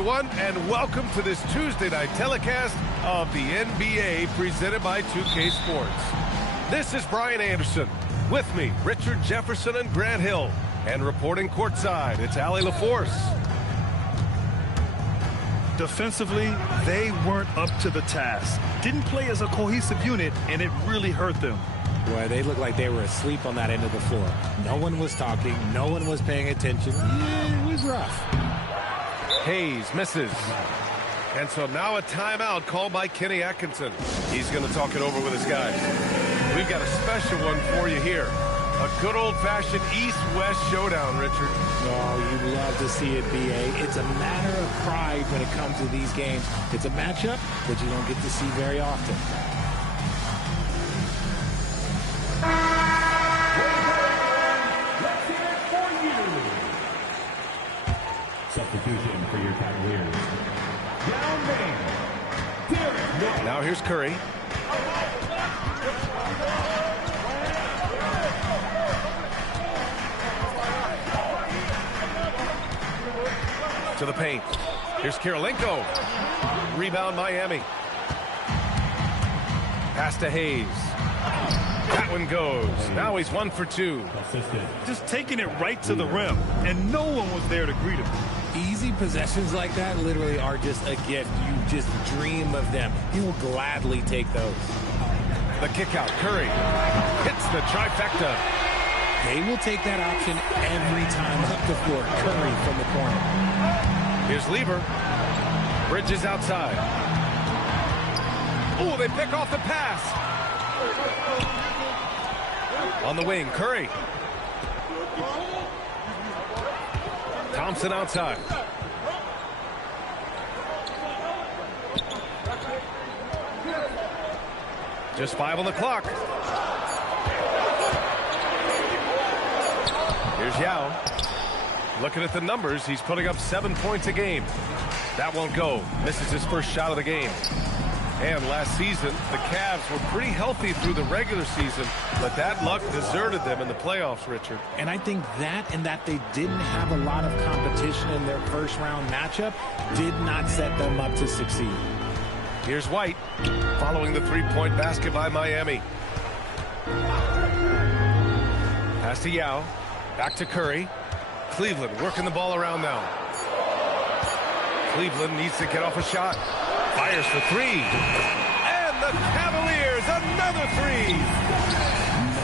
everyone, and welcome to this Tuesday night telecast of the NBA presented by 2K Sports. This is Brian Anderson. With me, Richard Jefferson and Grant Hill. And reporting courtside, it's Allie LaForce. Defensively, they weren't up to the task. Didn't play as a cohesive unit, and it really hurt them. Boy, they looked like they were asleep on that end of the floor. No one was talking. No one was paying attention. Yeah, it was rough. Hayes misses. And so now a timeout called by Kenny Atkinson. He's going to talk it over with his guys. We've got a special one for you here. A good old-fashioned East-West showdown, Richard. Oh, you love to see it, B.A. It's a matter of pride when it comes to these games. It's a matchup that you don't get to see very often. Substitution for your Cavaliers. Down lane. Now here's Curry. To the paint. Here's Kirilenko. Rebound Miami. Pass to Hayes. That one goes. Now he's 1 for 2. Just taking it right to the rim, and no one was there to greet him. Easy possessions like that literally are just a gift. You just dream of them. You will gladly take those. The kick out. Curry hits the trifecta. They will take that option every time up the floor. Curry from the corner. Here's Lever. Bridges outside. Oh, they pick off the pass. On the wing, Curry. Thompson outside. Just 5 on the clock. Here's Yao. Looking at the numbers, he's putting up 7 points a game. That won't go. Misses his first shot of the game. And last season, the Cavs were pretty healthy through the regular season, but that luck deserted them in the playoffs, Richard. And I think that and that they didn't have a lot of competition in their first-round matchup did not set them up to succeed. Here's White, following the three-point basket by Miami. Pass to Yao. Back to Curry. Cleveland working the ball around now. Cleveland needs to get off a shot. Fires for 3. And the Cavaliers, another 3.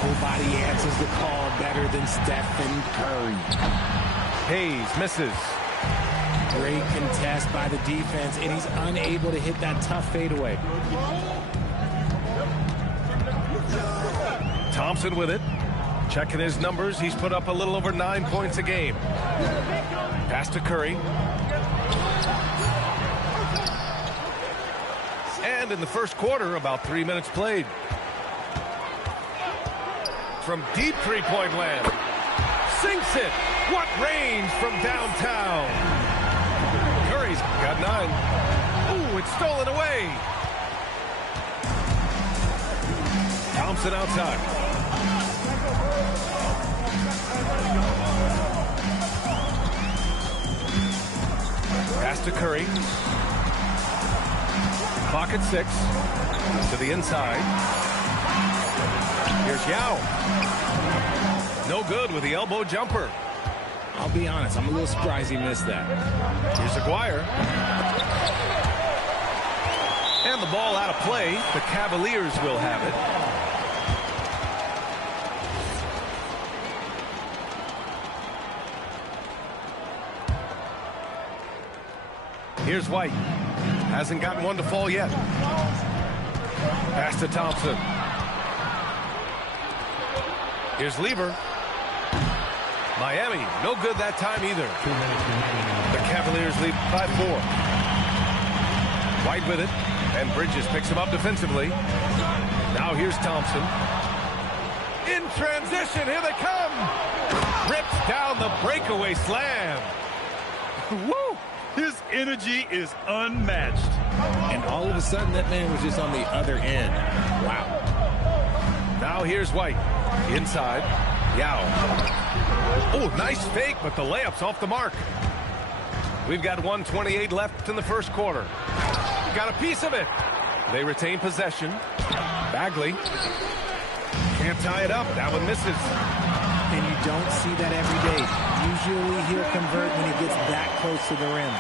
Nobody answers the call better than Stephen Curry. Hayes misses. Great contest by the defense, and he's unable to hit that tough fadeaway. Thompson with it. Checking his numbers, he's put up a little over 9 points a game. Pass to Curry. And in the first quarter, about 3 minutes played. From deep three-point land. Sinks it. What range from downtown. Curry's got 9. Ooh, it's stolen away. Thompson outside. Pass to Curry. Clock at 6. To the inside. Here's Yao. No good with the elbow jumper. I'll be honest, I'm a little surprised he missed that. Here's Aguirre. And the ball out of play. The Cavaliers will have it. Here's White. Hasn't gotten one to fall yet. Pass to Thompson. Here's Lever. Miami, no good that time either. The Cavaliers lead 5-4. White with it, and Bridges picks him up defensively. Now here's Thompson. In transition, here they come. Rips down the breakaway slam. Woo! His energy is unmatched. And all of a sudden, that man was just on the other end. Wow. Now here's White. Inside. Yao. Oh, nice fake, but the layup's off the mark. We've got 1:28 left in the first quarter. Got a piece of it. They retain possession. Bagley can't tie it up. That one misses. And you don't see that every day. Usually he'll convert when he gets that close to the rim.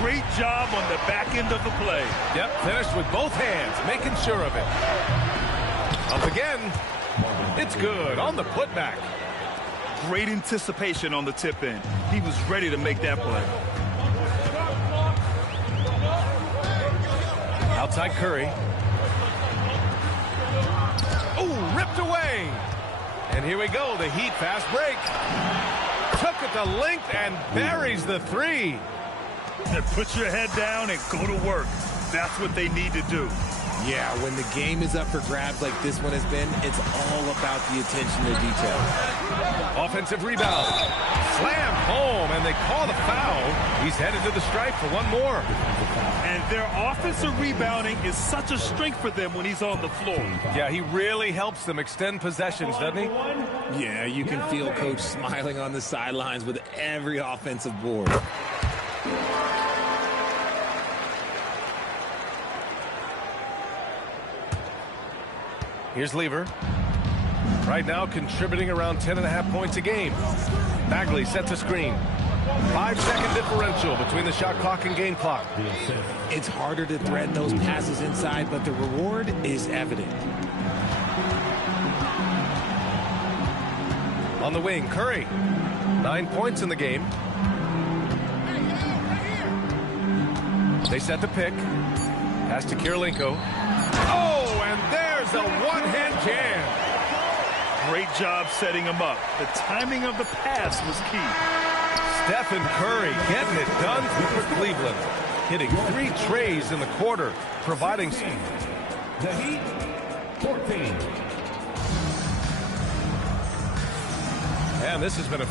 Great job on the back end of the play. Yep, finished with both hands, making sure of it. Up again. It's good on the putback. Great anticipation on the tip in. He was ready to make that play. Outside Curry. Oh, ripped away. And here we go, the Heat fast break. Took it to length and buries the three. Put your head down and go to work. That's what they need to do. Yeah, when the game is up for grabs like this one has been, it's all about the attention to detail. Offensive rebound. Slammed home, and they call the foul. He's headed to the stripe for one more. And their offensive rebounding is such a strength for them when he's on the floor. Yeah, he really helps them extend possessions, doesn't he? Yeah, you can feel Coach smiling on the sidelines with every offensive board. Here's Lever. Right now contributing around 10.5 points a game. Bagley sets a screen. 5-second differential between the shot clock and game clock. It's harder to thread those passes inside, but the reward is evident. On the wing, Curry. 9 points in the game. They set the pick. Pass to Kirilenko. Oh, and there's a one-hand jam. Great job setting him up. The timing of the pass was key. Stephen Curry getting it done for Cleveland. Hitting 3 trays in the quarter, providing speed. The Heat, 14. And this has been a...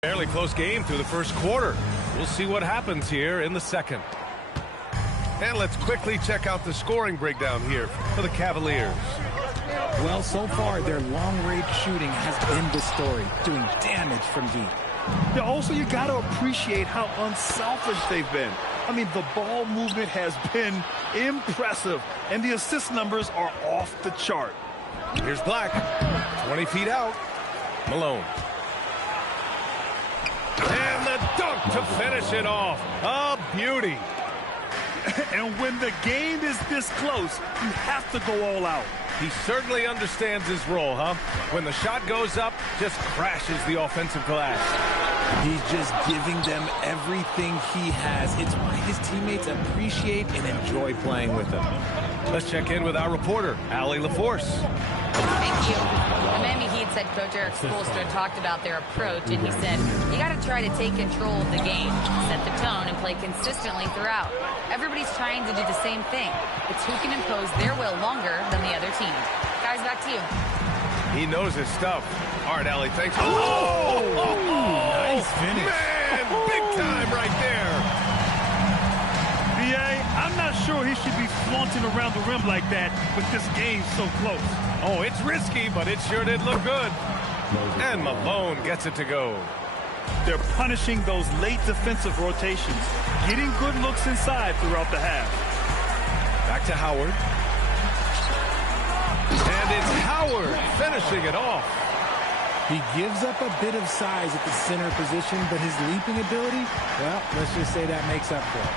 fairly close game through the first quarter. We'll see what happens here in the second. And let's quickly check out the scoring breakdown here for the Cavaliers. Well, so far, their long-range shooting has been the story, doing damage from deep. Yeah, also, you got to appreciate how unselfish they've been. I mean, the ball movement has been impressive, and the assist numbers are off the chart. Here's Black. 20 feet out. Malone. And the dunk to finish it off. A beauty. And when the game is this close, you have to go all out. He certainly understands his role, huh? When the shot goes up, just crashes the offensive glass. He's just giving them everything he has. It's why his teammates appreciate and enjoy playing with him. Let's check in with our reporter, Allie LaForce. Thank you. The Miami Heat's head coach Eric Spoelstra talked about their approach, and he said, you got to try to take control of the game, set the tone, and play consistently throughout. Everybody's trying to do the same thing. It's who can impose their will longer than the other team. Guys, back to you. He knows his stuff. All right, Allie, thanks. Nice finish. Man, big time right there. B.A., I'm not sure he should be flaunting around the rim like that with this game so close. Oh, it's risky, but it sure did look good. And Malone gets it to go. They're punishing those late defensive rotations, getting good looks inside throughout the half. Back to Howard. And it's Howard finishing it off. He gives up a bit of size at the center position, but his leaping ability, well, let's just say that makes up for it.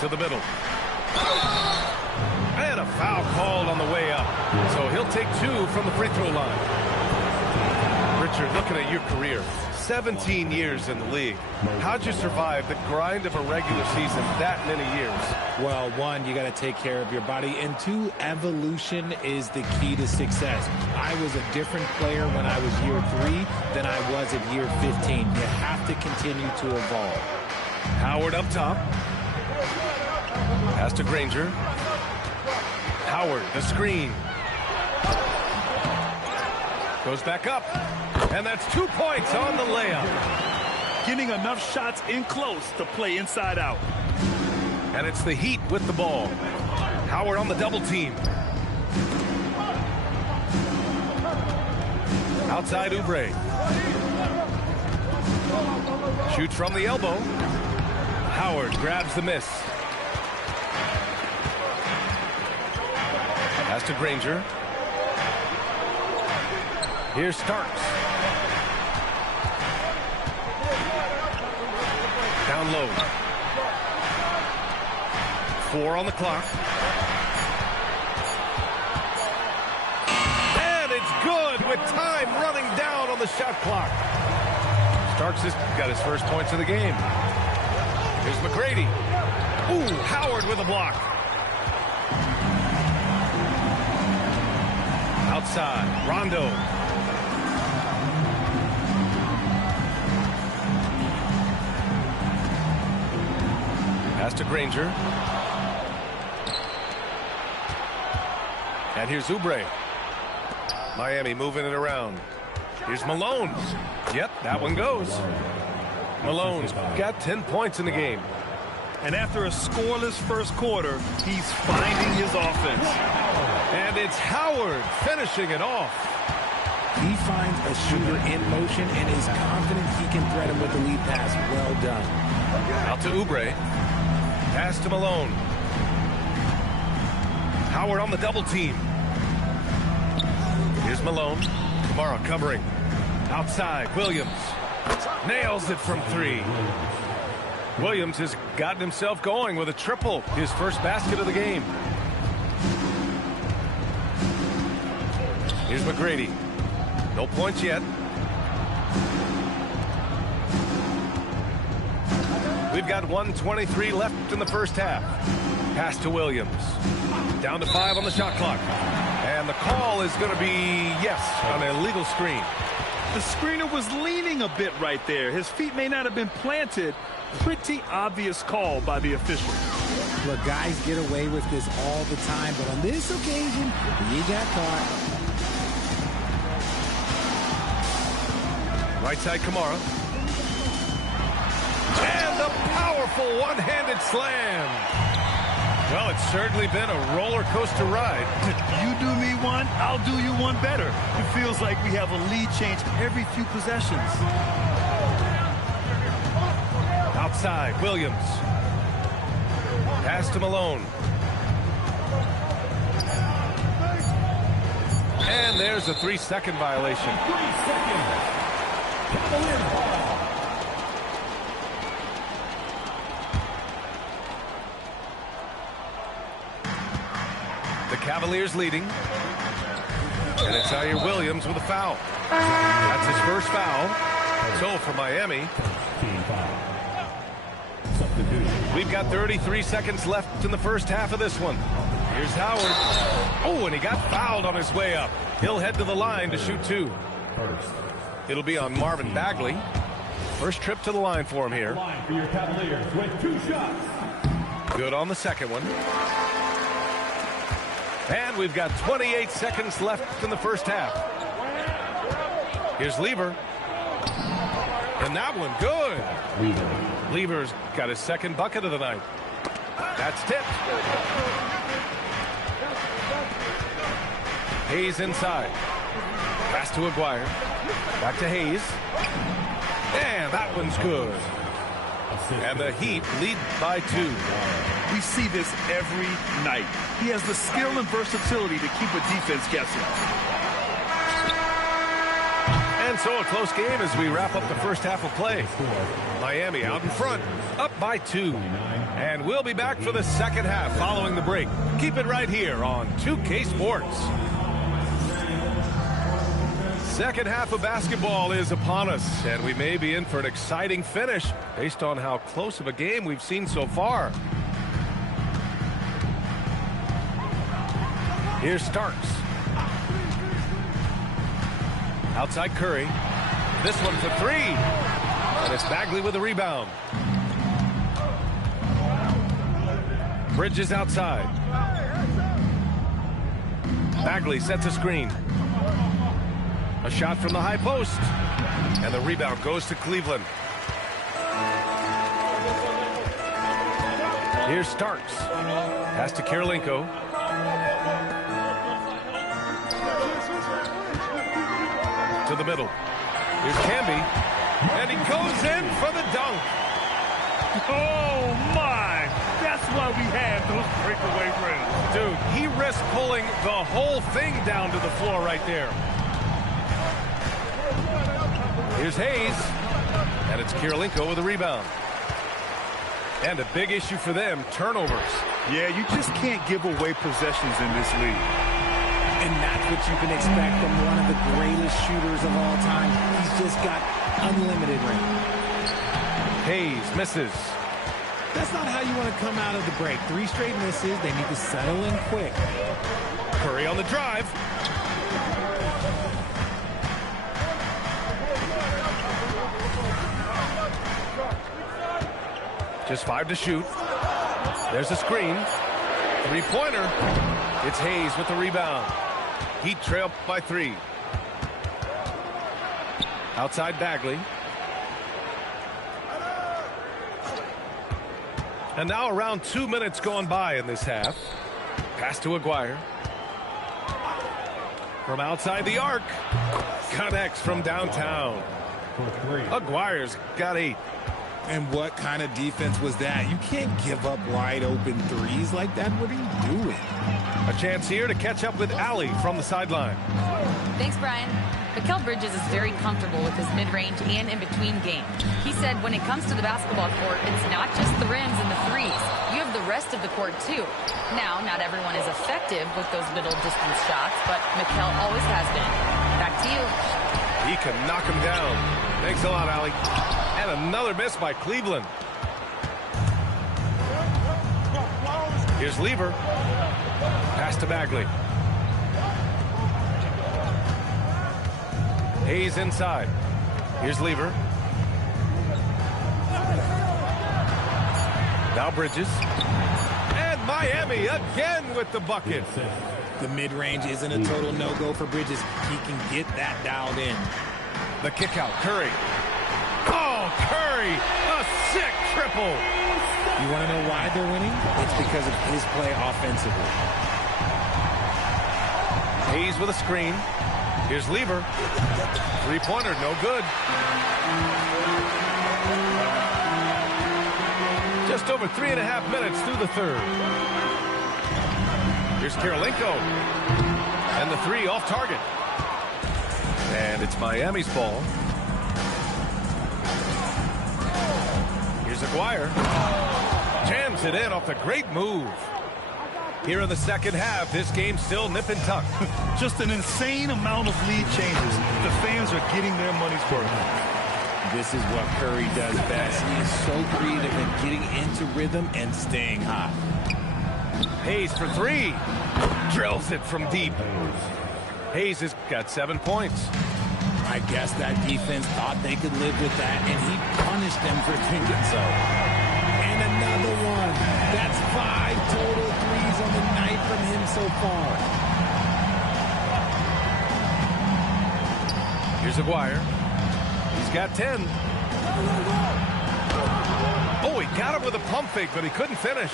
To the middle. And a foul called on the way up. So he'll take 2 from the free throw line. Richard, looking at your career, 17 years in the league. How'd you survive the grind of a regular season that many years? Well, 1, you got to take care of your body, and 2, evolution is the key to success. I was a different player when I was year 3 than I was at year 15. You have to continue to evolve. Howard up top. Pass to Granger. Howard, the screen. Goes back up. And that's 2 points on the layup. Getting enough shots in close to play inside out. And it's the Heat with the ball. Howard on the double team. Outside Oubre. Shoots from the elbow. Howard grabs the miss. Pass to Granger. Here's Starks. Down low. 4 on the clock. And it's good with time running down on the shot clock. Starks has got his first points of the game. Here's McGrady. Ooh, Howard with a block. Outside, Rondo. Pass to Granger. And here's Oubre. Miami moving it around. Here's Malone. Yep, that one goes. Malone's got 10 points in the game. And after a scoreless first quarter, he's finding his offense. And it's Howard finishing it off. He finds a shooter in motion and is confident he can thread him with the lead pass. Well done. Out to Oubre. Pass to Malone. Howard on the double team. Here's Malone. Kamara covering. Outside, Williams. Nails it from 3. Williams has gotten himself going with a triple. His first basket of the game. Here's McGrady. No points yet. We've got 1:23 left in the first half. Pass to Williams. Down to 5 on the shot clock. And the call is going to be, yes, on an illegal screen. The screener was leaning a bit right there. His feet may not have been planted. Pretty obvious call by the official. Look, guys get away with this all the time, but on this occasion, he got caught. Right side, Kamara. And a powerful one-handed slam. Well, it's certainly been a roller coaster ride. You do me one, I'll do you one better. It feels like we have a lead change every few possessions. Outside, Williams. Pass to Malone. And there's a 3-second violation. 3 seconds. Cavaliers ball. The Cavaliers leading. And it's Zaire Williams with a foul. That's his first foul. So for Miami. We've got 33 seconds left in the first half of this one. Here's Howard. Oh, and he got fouled on his way up. He'll head to the line to shoot 2. It'll be on Marvin Bagley. First trip to the line for him here. Line for your Cavaliers with 2 shots. Good on the second one. And we've got 28 seconds left in the first half. Here's Lever. And that one, good. Lever's got his second bucket of the night. That's tipped. Hayes inside. Pass to Aguirre. Back to Hayes. And that one's good. And the Heat lead by 2. We see this every night. He has the skill and versatility to keep a defense guessing. And so a close game as we wrap up the first half of play. Miami out in front, up by 2. And we'll be back for the second half following the break. Keep it right here on 2K Sports. Second half of basketball is upon us, and we may be in for an exciting finish based on how close of a game we've seen so far. Here's Starks. Outside Curry. This one for 3. And it's Bagley with the rebound. Bridges outside. Bagley sets a screen. A shot from the high post. And the rebound goes to Cleveland. Here's Starks. Pass to Kirilenko. To the middle. Here's Camby. And he goes in for the dunk. Oh, my. That's why we have those breakaway rims. Dude, he risked pulling the whole thing down to the floor right there. Here's Hayes. And it's Kirilenko with a rebound. And a big issue for them, turnovers. Yeah, you just can't give away possessions in this league. And that's what you can expect from one of the greatest shooters of all time. He's just got unlimited range. Hayes misses. That's not how you want to come out of the break. 3 straight misses. They need to settle in quick. Curry on the drive. Just 5 to shoot. There's a screen. 3-pointer. It's Hayes with the rebound. Heat trail by 3. Outside Bagley. And now around 2 minutes gone by in this half. Pass to Aguirre. From outside the arc. Connects from downtown. Aguirre's got 8. And what kind of defense was that? You can't give up wide open threes like that. What are you doing? A chance here to catch up with Allie from the sideline. Thanks, Brian. Mikal Bridges is very comfortable with his mid-range and in-between game. He said when it comes to the basketball court, it's not just the rims and the threes. You have the rest of the court, too. Now, not everyone is effective with those middle-distance shots, but Mikal always has been. Back to you. He can knock him down. Thanks a lot, Allie. And another miss by Cleveland. Here's Lever. Pass to Bagley. Hayes inside. Here's Lever. Now Bridges. And Miami again with the bucket. The mid-range isn't a total no-go for Bridges. He can get that dialed in. The kick out. Curry. Oh, Curry. A sick triple. You want to know why they're winning? It's because of his play offensively. Hayes with a screen. Here's Lever. 3-pointer, no good. Just over 3.5 minutes through the third. Here's Kirilenko. And the 3 off target. And it's Miami's ball. Here's Aguirre. Jams it in off the great move. Here in the second half, this game's still nip and tuck. Just an insane amount of lead changes. The fans are getting their money's worth. This is what Curry does best. He is so creative in getting into rhythm and staying hot. Hayes for 3. Drills it from deep. Hayes has got 7 points. I guess that defense thought they could live with that, and he punished them for thinking so. And another one. That's 5 total threes on the night from him so far. Here's Aguirre. He's got 10. Oh, he got him with a pump fake, but he couldn't finish.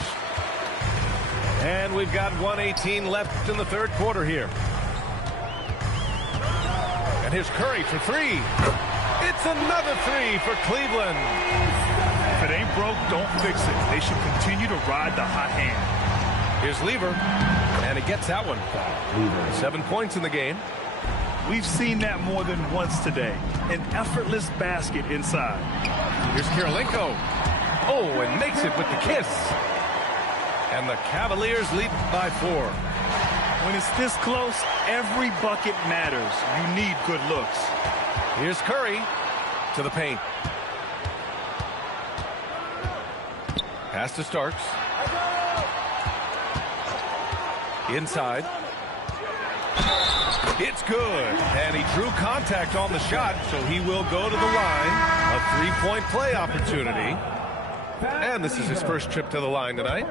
And we've got 1:18 left in the third quarter here. And here's Curry for 3. It's another 3 for Cleveland. If it ain't broke, don't fix it. They should continue to ride the hot hand. Here's Lever. And he gets that one. 7 points in the game. We've seen that more than once today. An effortless basket inside. Here's Kirilenko. Oh, and makes it with the kiss. And the Cavaliers lead by 4. When it's this close, every bucket matters. You need good looks. Here's Curry to the paint. Pass to Starks. Inside. It's good. And he drew contact on the shot, so he will go to the line. A 3-point play opportunity. And this is his first trip to the line tonight.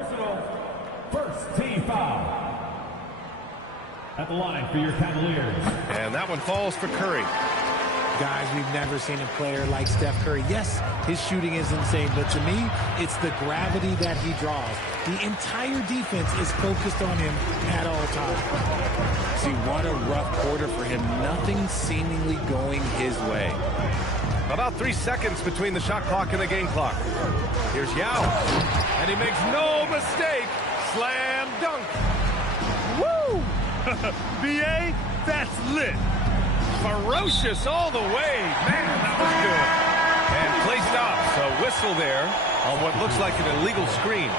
First team foul. at the line for your Cavaliers. And that one falls for Curry. Guys, we've never seen a player like Steph Curry. Yes, his shooting is insane, but to me, it's the gravity that he draws. The entire defense is focused on him at all times. See, what a rough quarter for him. Nothing seemingly going his way. About 3 seconds between the shot clock and the game clock. Here's Yao. And he makes no mistake. Slam dunk. Woo! B.A., that's lit. Ferocious all the way. Man, that was good. And play stops. A whistle there on what looks like an illegal screen.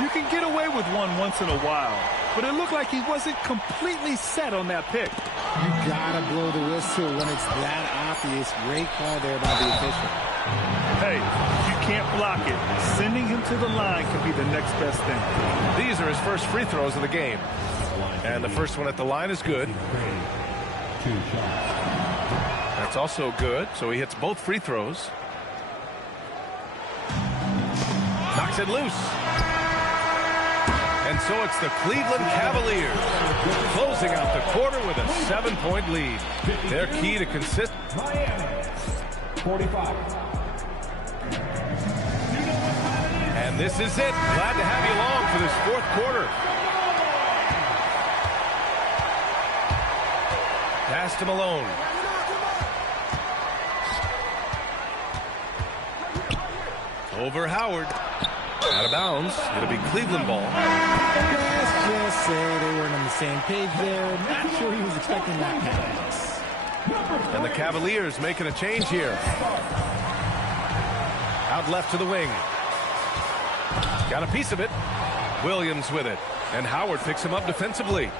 You can get away with one once in a while, but it looked like he wasn't completely set on that pick. You gotta blow the whistle when it's that obvious. Great call there by the official. Hey, if you can't block it, sending him to the line could be the next best thing. These are his first free throws of the game. And the first one at the line is good. 2 shots. That's also good, so he hits both free throws. Knocks it loose. And so it's the Cleveland Cavaliers closing out the quarter with a 7-point lead. Their key to consistent. Miami, 45. And this is it. Glad to have you along for this fourth quarter. Pass to Malone. Over Howard. Out of bounds. It'll be Cleveland ball. Let's just say they weren't on the same page there. Not sure he was expecting that pass. And the Cavaliers making a change here. Out left to the wing. Got a piece of it. Williams with it. And Howard picks him up defensively.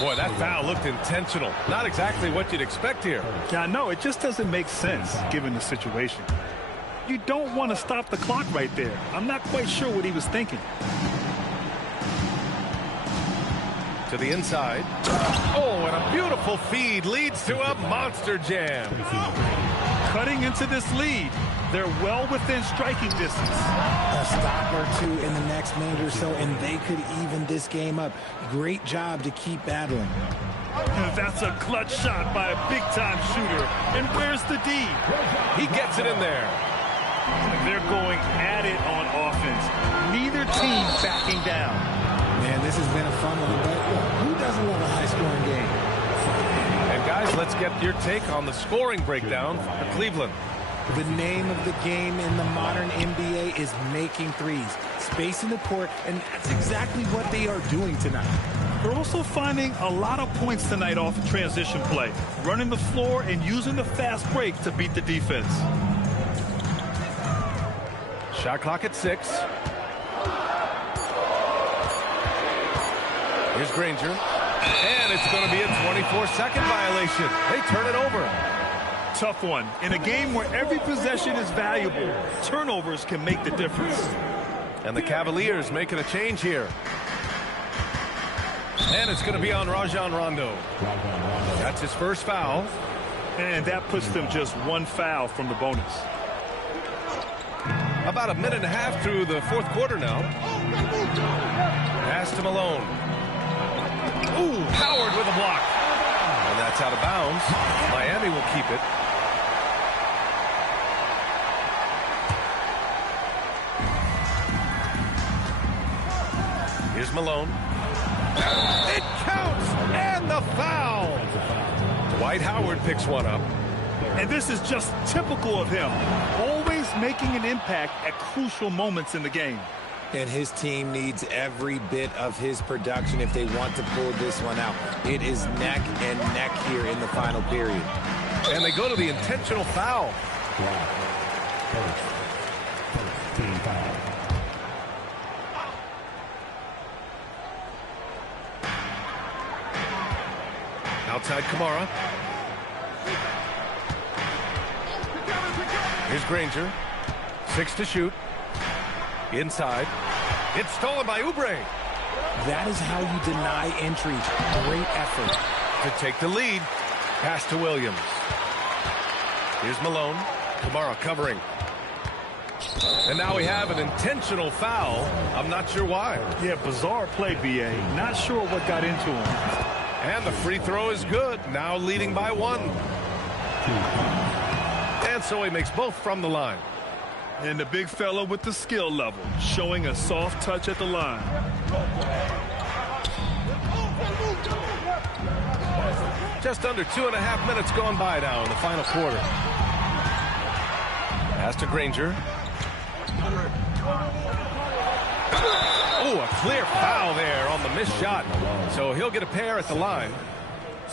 Boy, that foul looked intentional. Not exactly what you'd expect here. Yeah, I know. It just doesn't make sense given the situation. You don't want to stop the clock right there. I'm not quite sure what he was thinking. To the inside. Oh, and a beautiful feed leads to a monster jam. Cutting into this lead. They're well within striking distance. A stop or two in the next minute or so, and they could even this game up. Great job to keep battling. That's a clutch shot by a big-time shooter. And where's the D? He gets it in there. They're going at it on offense. Neither team backing down. Man, this has been a fun one, but who doesn't love a high-scoring game? And guys, let's get your take on the scoring breakdown for Cleveland. The name of the game in the modern NBA is making threes, spacing the court, and that's exactly what they are doing tonight. They're also finding a lot of points tonight off of transition play, running the floor and using the fast break to beat the defense. Shot clock at 6. Here's Granger. And it's going to be a 24-second violation. They turn it over. Tough one. In a game where every possession is valuable, turnovers can make the difference. And the Cavaliers making a change here. And it's going to be on Rajon Rondo. That's his first foul. And that puts them just one foul from the bonus. About a minute and a half through the fourth quarter now. Pass to Malone. Ooh, Howard with a block. And that's out of bounds. Miami will keep it. Here's Malone. It counts! And the foul! Dwight Howard picks one up. And this is just typical of him. Always making an impact at crucial moments in the game. And his team needs every bit of his production if they want to pull this one out. It is neck and neck here in the final period. And they go to the intentional foul. Team foul. Outside Kamara. Here's Granger. 6 to shoot. Inside. It's stolen by Oubre. That is how you deny entry. Great effort. To take the lead. Pass to Williams. Here's Malone. Kamara covering. And now we have an intentional foul. I'm not sure why. Yeah, bizarre play, B.A. Not sure what got into him. And the free throw is good. Now leading by 1. And so he makes both from the line. And the big fella with the skill level, showing a soft touch at the line. Just under 2.5 minutes gone by now in the final quarter. Pass to Granger. Oh, a clear foul there on the missed shot. So he'll get a pair at the line.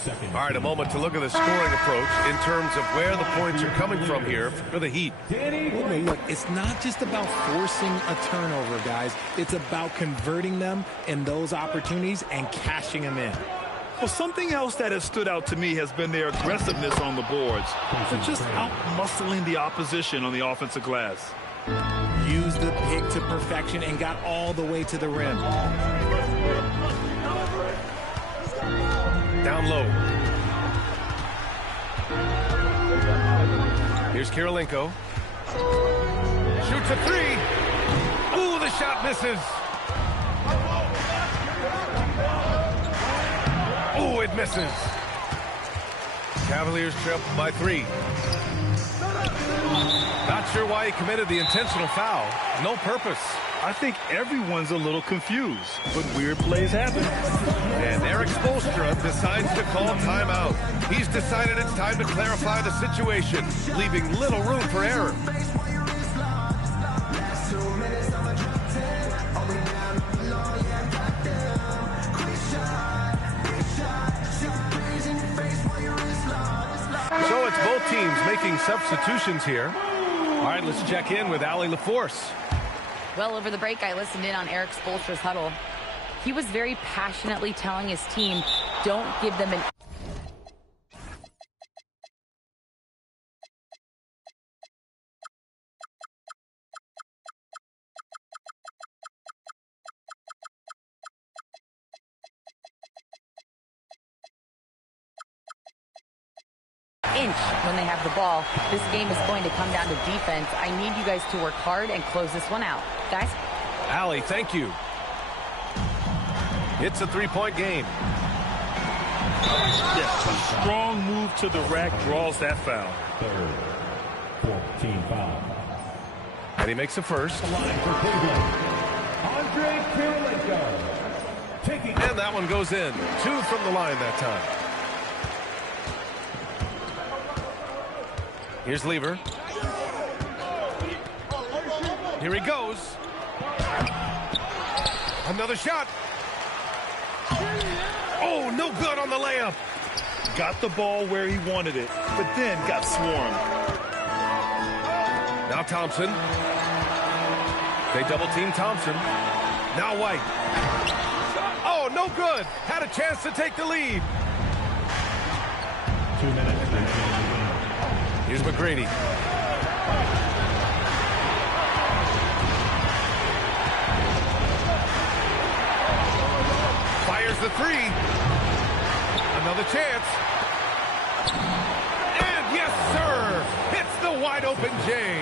All right, a moment to look at the scoring approach in terms of where the points are coming from here for the Heat. Look, it's not just about forcing a turnover, guys. It's about converting them in those opportunities and cashing them in. Well, something else that has stood out to me has been their aggressiveness on the boards. They're just out-muscling the opposition on the offensive glass. Used the pick to perfection and got all the way to the rim. Down low. Here's Kirilenko. Shoots a 3. Ooh, the shot misses. Ooh, it misses. Cavaliers trip by 3. Not sure why he committed the intentional foul. No purpose. I think everyone's a little confused, but weird plays happen. And Erik Spoelstra decides to call timeout. He's decided it's time to clarify the situation, leaving little room for error. So it's both teams making substitutions here. All right, let's check in with Allie LaForce. Well, over the break, I listened in on Erik Spoelstra's huddle. He was very passionately telling his team, don't give them an inch when they have the ball. This game is going to come down to defense. I need you guys to work hard and close this one out. Guys? Allie, thank you. It's a 3-point game. Yes, a strong move to the rack draws that foul. Third, 14 foul. And he makes the first. The line for Cleveland, Andre Kirilenko. And that one goes in. 2 from the line that time. Here's Lever. Here he goes. Another shot. Oh, no good on the layup. Got the ball where he wanted it, but then got swarmed. Now Thompson. They double team Thompson. Now White. Oh, no good. Had a chance to take the lead. 2 minutes. Here's McGrady. Fires the 3. Another chance. And yes, sir. Hits the wide open J.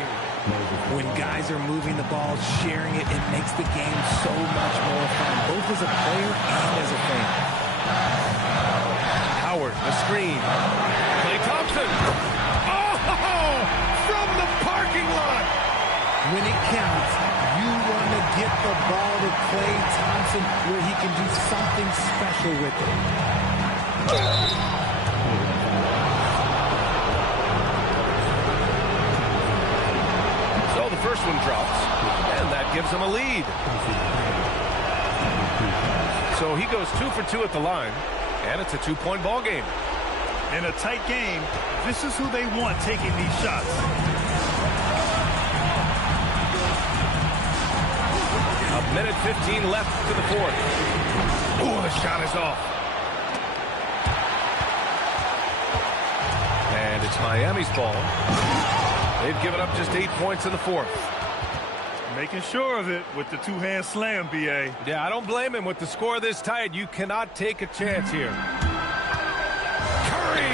When guys are moving the ball, sharing it, it makes the game so much more fun, both as a player and as a fan. Howard, the screen. Klay Thompson. Oh, from the parking lot. When it counts, you want to get the ball to Klay Thompson where he can do something special with it. So the first one drops, and that gives him a lead. So he goes 2 for 2 at the line, and it's a 2-point ball game. In a tight game, this is who they want taking these shots. A minute 15 left to the fourth. Oh, the shot is off. And it's Miami's ball. They've given up just 8 points in the fourth. Making sure of it with the two-hand slam, B.A. Yeah, I don't blame him. With the score this tight, you cannot take a chance here. Curry!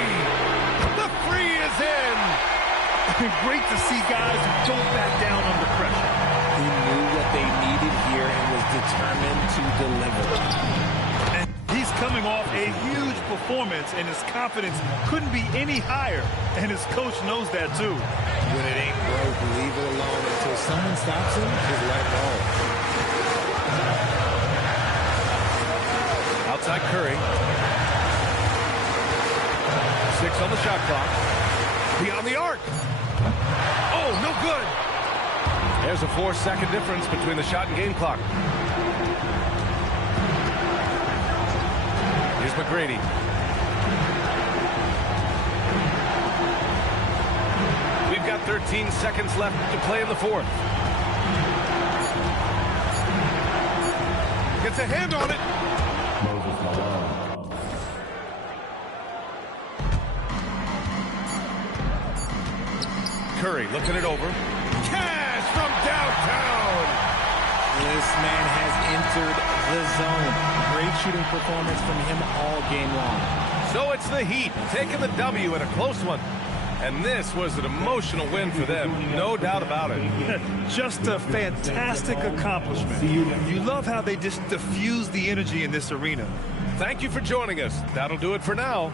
The 3 is in! Great to see guys who don't back down under pressure. to deliver. And he's coming off a huge performance, and his confidence couldn't be any higher. And his coach knows that, too. When it ain't broke, leave it alone. Until someone stops him, just let it roll. Outside Curry. 6 on the shot clock. Beyond the arc. Oh, no good. There's a 4-second difference between the shot and game clock. Here's McGrady. We've got 13 seconds left to play in the fourth. Gets a hand on it. Curry looking it over. Cash from downtown. This man has entered the zone. Great shooting performance from him all game long. So it's the Heat taking the W in a close one. And this was an emotional win for them, no doubt about it. Just a fantastic accomplishment. You love how they just diffuse the energy in this arena. Thank you for joining us. That'll do it for now.